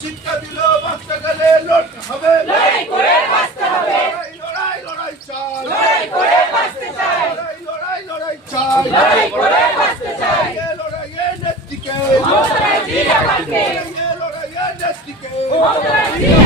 শিক্ষা দিল বাঁচতে গেলে লড়তে হবে। লড়াই করে বাঁচতে হবে লড়াই লড়াই লড়াই চাই। লড়াই করে বাঁচতে চাই। লড়াই লড়াই লড়াই চাই লড়াই করে বাঁচতে চাই। লড়াইয়ে লড়াইয়ে নেত্রীকে মমতার জিয়াবাকে লড়াইয়ে লড়াইয়ে নেত্রীকে মমতার জিয়া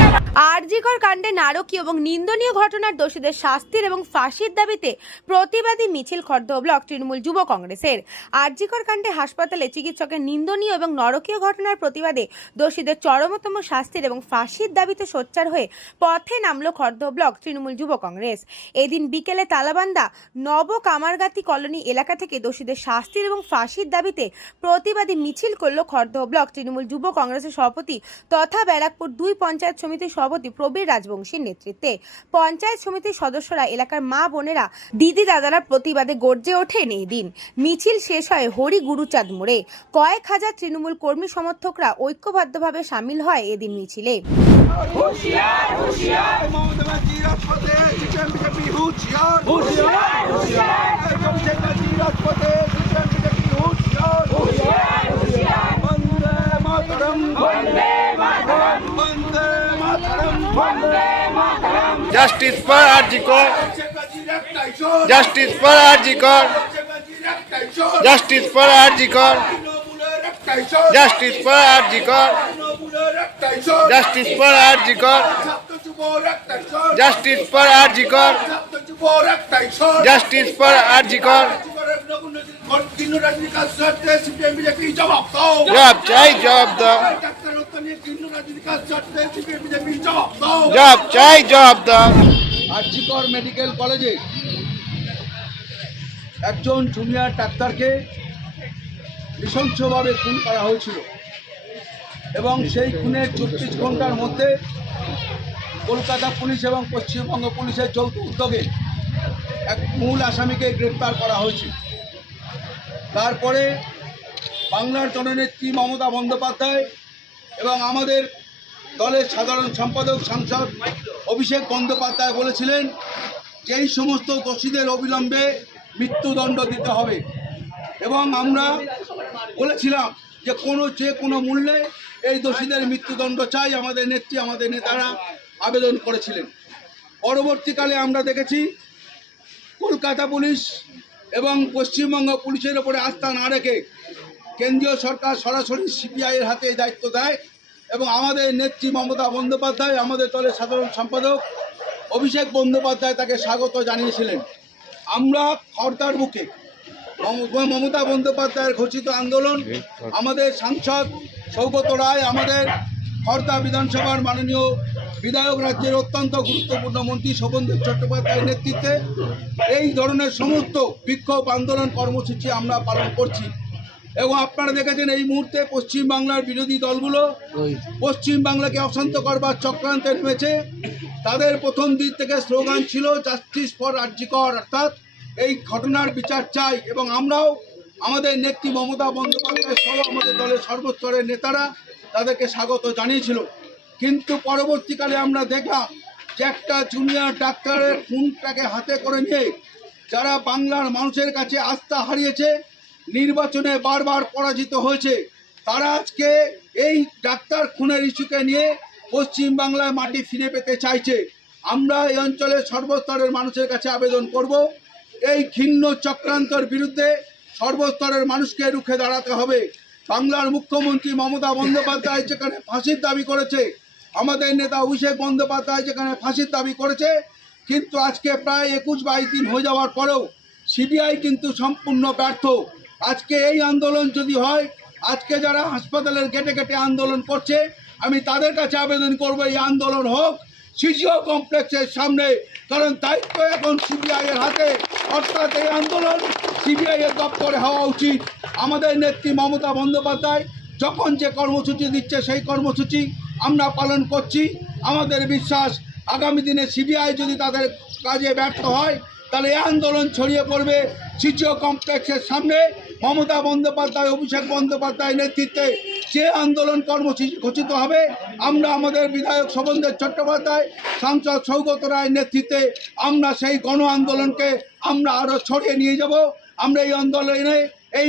আরজিকর কাণ্ডে নারকীয় এবং নিন্দনীয় ঘটনার দোষীদের শাস্তির এবং ফাঁসির দাবিতে প্রতিবাদী মিছিল খর্দ ব্লক তৃণমূল যুব কংগ্রেসের। আরজিকর কাণ্ডে হাসপাতালে চিকিৎসকের নিন্দনীয় এবং নরকীয় ঘটনার প্রতিবাদে দোষীদের চরমতম শাস্তির এবং ফাঁসির দাবিতে সোচ্চার হয়ে পথে নামল খর্দ ব্লক তৃণমূল যুব কংগ্রেস। এদিন বিকেলে তালাবান্দা নব কামারগাতি কলোনি এলাকা থেকে দোষীদের শাস্তির এবং ফাঁসির দাবিতে প্রতিবাদী মিছিল করল খর্দ ব্লক তৃণমূল যুব কংগ্রেসের সভাপতি তথা ব্যারাকপুর দুই পঞ্চায়েত সমিতির সভাপতি প্রবীর রাজবংশীর নেতৃত্বে। পঞ্চায়েত সমিতির সদস্যরা এলাকার মা বোনেরা দিদি দাদারা প্রতিবাদে গর্জে ওঠেন এই দিন। মিছিল শেষ হয় হরি গুরুচাঁদ মোড়ে। কয়েক হাজার তৃণমূল কর্মী সমর্থকরা ঐক্যবদ্ধভাবে সামিল হয় এদিন মিছিলে। জাস্টিস ফর একটাই শোধ জাস্টিস ফর একটাই শোধ জাস্টিস ফর একটাই শোধ জাস্টিস ফর তৃণমূলের একটাই জাস্টিস ফর একটাই শোধ জাস্টিস ফর একটাই শোধ জাস্টিস ফর সিপিএম বিজেপি জবাব চাই জবাব দাও জবাব চাই আরজিকর মেডিকেল কলেজে একজন জুনিয়র ডাক্তারকে নৃশংসভাবে খুন করা হয়েছিল এবং সেই খুনের চব্বিশ ঘণ্টার মধ্যে কলকাতা পুলিশ এবং পশ্চিমবঙ্গ পুলিশের যৌথ উদ্যোগে এক মূল আসামিকে গ্রেপ্তার করা হয়েছে। তারপরে বাংলার জননেত্রী মমতা বন্দ্যোপাধ্যায় এবং আমাদের দলের সাধারণ সম্পাদক সাংসদ অভিষেক বন্দ্যোপাধ্যায় বলেছিলেন যে এই সমস্ত দোষীদের অবিলম্বে মৃত্যুদণ্ড দিতে হবে। এবং আমরা বলেছিলাম যে কোনো যে কোনো মূল্যে এই দোষীদের মৃত্যুদণ্ড চাই আমাদের নেত্রী, আমাদের নেতারা আবেদন করেছিলেন। পরবর্তীকালে আমরা দেখেছি কলকাতা পুলিশ এবং পশ্চিমবঙ্গ পুলিশের ওপরে আস্থা না রেখে কেন্দ্রীয় সরকার সরাসরি সিপিআইয়ের হাতে দায়িত্ব দেয় এবং আমাদের নেত্রী মমতা বন্দ্যোপাধ্যায়, আমাদের দলের সাধারণ সম্পাদক অভিষেক বন্দ্যোপাধ্যায় তাকে স্বাগত জানিয়েছিলেন। আমরা খর্দার মম- মমতা বন্দ্যোপাধ্যায়ের ঘোষিত আন্দোলন, আমাদের সাংসদ সৌগত রায়, আমাদের খর্দা বিধানসভার মাননীয় বিধায়ক রাজ্যের অত্যন্ত গুরুত্বপূর্ণ মন্ত্রী শোভনদেব চট্টোপাধ্যায়ের নেতৃত্বে এই ধরনের সমস্ত বিক্ষোভ আন্দোলন কর্মসূচি আমরা পালন করছি। এবং আপনারা দেখেছেন এই মুহূর্তে পশ্চিমবাংলার বিরোধী দলগুলো পশ্চিমবাংলাকে অশান্ত করবার চক্রান্তে নেমেছে। তাদের প্রথম দিক থেকে স্লোগান ছিল জাস্টিস ফর আর্জিকর অর্থাৎ এই ঘটনার বিচার চাই। এবং আমরাও আমাদের নেত্রী মমতা বন্দ্যোপাধ্যায় সহ আমাদের দলের সর্বস্তরের নেতারা তাদেরকে স্বাগত জানিয়েছিল। কিন্তু পরবর্তীকালে আমরা দেখলাম যে একটা জুনিয়র ডাক্তারের খুনটাকে হাতে করে নিয়ে যারা বাংলার মানুষের কাছে আস্থা হারিয়েছে নির্বাচনে বারবার পরাজিত হয়েছে। তারা আজকে এই ডাক্তার খুনের ইস্যুকে নিয়ে পশ্চিম বাংলায় মাটি ফিরে পেতে চাইছে। আমরা এই অঞ্চলের সর্বস্তরের মানুষের কাছে আবেদন করব। এই ঘিন্ন চক্রান্তর বিরুদ্ধে সর্বস্তরের মানুষকে রুখে দাঁড়াতে হবে। বাংলার মুখ্যমন্ত্রী মমতা বন্দ্যোপাধ্যায় যেখানে ফাঁসির দাবি করেছে, আমাদের নেতা অভিষেক বন্দ্যোপাধ্যায় যেখানে ফাঁসির দাবি করেছে, কিন্তু আজকে প্রায় একুশ বাইশ দিন হয়ে যাওয়ার পরেও সিবিআই কিন্তু সম্পূর্ণ ব্যর্থ। আজকে এই আন্দোলন যদি হয়, আজকে যারা হাসপাতালের গেটে গেটে আন্দোলন করছে, আমি তাদের কাছে আবেদন করব, এই আন্দোলন হোক সিজিও কমপ্লেক্সের সামনে। কারণ দায়িত্ব এখন সিবিআই এর হাতে। অর্থাৎ এই আন্দোলন সিবিআই এর দপ্তরে হওয়া উচিত। আমাদের নেত্রী মমতা বন্দ্যোপাধ্যায় যখন যে কর্মসূচি দিচ্ছে, সেই কর্মসূচি আমরা পালন করছি। আমাদের বিশ্বাস, আগামী দিনে সিবিআই যদি তাদের কাজে ব্যর্থ হয়, তাহলে এই আন্দোলন ছড়িয়ে পড়বে। সিজিও কমপ্লেক্সের সামনে মমতা বন্দ্যোপাধ্যায়, অভিষেক বন্দ্যোপাধ্যায় নেতৃত্বে যে আন্দোলন কর্মসূচি ঘোষিত হবে, আমরা আমাদের বিধায়ক শোভনদেব চট্টোপাধ্যায়, সাংসদ সৌগত রায়ের নেতৃত্বে আমরা সেই গণ আন্দোলনকে আমরা আরও ছড়িয়ে নিয়ে যাব। আমরা এই আন্দোলনে এই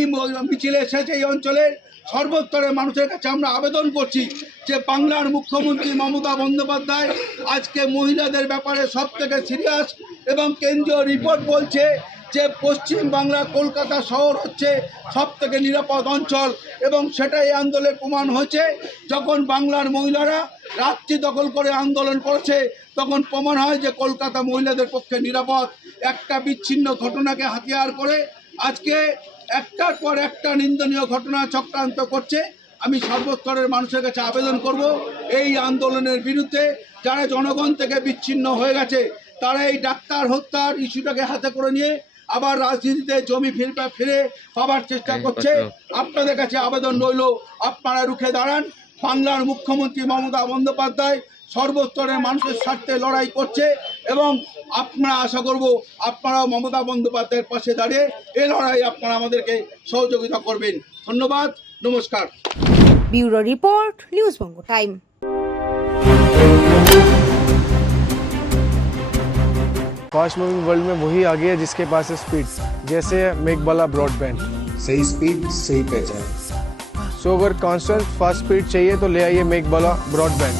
মিছিলে শেষ এই অঞ্চলে সর্বস্তরের মানুষের কাছে আমরা আবেদন করছি যে বাংলার মুখ্যমন্ত্রী মমতা বন্দ্যোপাধ্যায় আজকে মহিলাদের ব্যাপারে সব থেকে সিরিয়াস এবং কেন্দ্রীয় রিপোর্ট বলছে যে পশ্চিম বাংলা কলকাতা শহর হচ্ছে সব থেকে নিরাপদ অঞ্চল এবং সেটাই আন্দোলনের প্রমাণ হয়েছে। যখন বাংলার মহিলারা রাত্রি দখল করে আন্দোলন করেছে, তখন প্রমাণ হয় যে কলকাতা মহিলাদের পক্ষে নিরাপদ। একটা বিচ্ছিন্ন ঘটনাকে হাতিয়ার করে আজকে একটার পর একটা নিন্দনীয় ঘটনা চক্রান্ত করছে। আমি সর্বস্তরের মানুষের কাছে আবেদন করব, এই আন্দোলনের বিরুদ্ধে যারা জনগণ থেকে বিচ্ছিন্ন হয়ে গেছে, তারা এই ডাক্তার হত্যার ইস্যুটাকে হাতে করে নিয়ে আবার রাজনীতিতে জমি ফিরবে ফিরে পাবার চেষ্টা করছে। আপনাদের কাছে আবেদন রইল আপনারা রুখে দাঁড়ান। বাংলার মুখ্যমন্ত্রী মমতা বন্দ্যোপাধ্যায় সর্বস্তরের মানুষের স্বার্থে লড়াই করছে এবং আপনারা আশা করব আপনারাও মমতা বন্দ্যোপাধ্যায়ের পাশে দাঁড়িয়ে এই লড়াই আপনারা আমাদেরকে সহযোগিতা করবেন। ধন্যবাদ নমস্কার। Bureau report news Banga time. Fast moving world में वही आगे है जिसके पास है स्पीड जैसे मेक वाला ब्रॉडबैंड सही स्पीड सही पहचान। सो अगर कॉन्स्टेंट फास्ट स्पीड चाहिए तो ले आइए मेक वाला ब्रॉडबैंड